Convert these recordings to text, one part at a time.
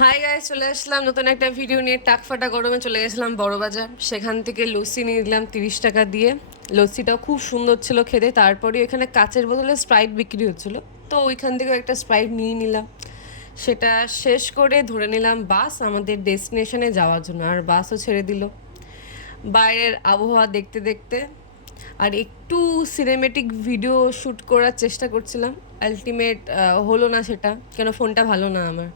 Hi guys, চলে আসলাম নতুন একটা ভিডিও নিয়ে। টাকফাটা গরমে চলে গেছিলাম বড়বাজার। সেখান থেকে লস্যি নিয়ে নিলাম 30 টাকা দিয়ে। লস্যিটাও খুব সুন্দর ছিল খেতে। তারপরে এখানে কাচের বোতলে স্প্রাইট বিক্রি হচ্ছিল, তো ওইখান থেকে একটা স্প্রাইট নিয়ে নিলাম। সেটা শেষ করে ধরে নিলাম বাস আমাদের ডেস্টিনেশনে যাওয়ার জন্য। আর বাসও ছেড়ে দিল বাইরের আবহাওয়া দেখতে দেখতে। আর একটু সিনেমেটিক ভিডিও শ্যুট করার চেষ্টা করছিলাম, আলটিমেট হলো না সেটা, কেন ফোনটা ভালো না আমার।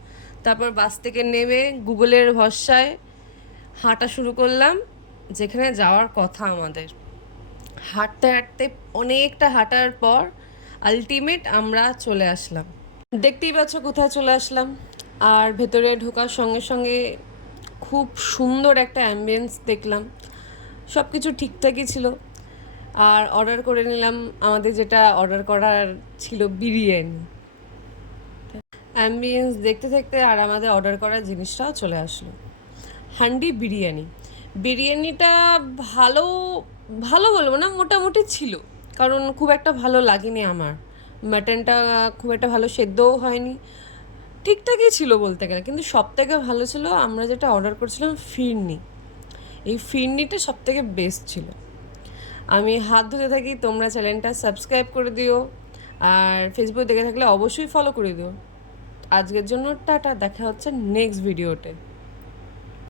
তারপর বাস থেকে নেমে গুগলের ভরসায় হাঁটা শুরু করলাম যেখানে যাওয়ার কথা আমাদের। হাঁটতে হাঁটতে অনেকটা হাঁটার পর আলটিমেট আমরা চলে আসলাম। দেখতেই পাচ্ছ কোথায় চলে আসলাম। আর ভেতরে ঢোকার সঙ্গে সঙ্গে খুব সুন্দর একটা অ্যাম্বিয়েন্স দেখলাম। সব কিছু ঠিকঠাকই ছিল। আর অর্ডার করে নিলাম আমাদের যেটা অর্ডার করার ছিল, বিরিয়ানি। অ্যাম্বিয়েন্স দেখতে দেখতে আর আমাদের অর্ডার করার জিনিসটাও চলে আসলো, হান্ডি বিরিয়ানি। বিরিয়ানিটা ভালো ভালো বলবো না, মোটামুটি ছিল। কারণ খুব একটা ভালো লাগেনি আমার। মাটনটা খুব একটা ভালো সেদ্ধও হয়নি, ঠিকঠাকই ছিল বলতে গেলে। কিন্তু সব থেকে ভালো ছিল আমরা যেটা অর্ডার করছিলাম, ফিরনি। এই ফিরনিটা সব থেকে বেস্ট ছিল। আমি হাত ধুতে থাকি, তোমরা চ্যানেলটা সাবস্ক্রাইব করে দিও। আর ফেসবুক দেখে থাকলে অবশ্যই ফলো করে দিও। আজকের জন্য টাটা, দেখা হচ্ছে নেক্সট ভিডিওতে।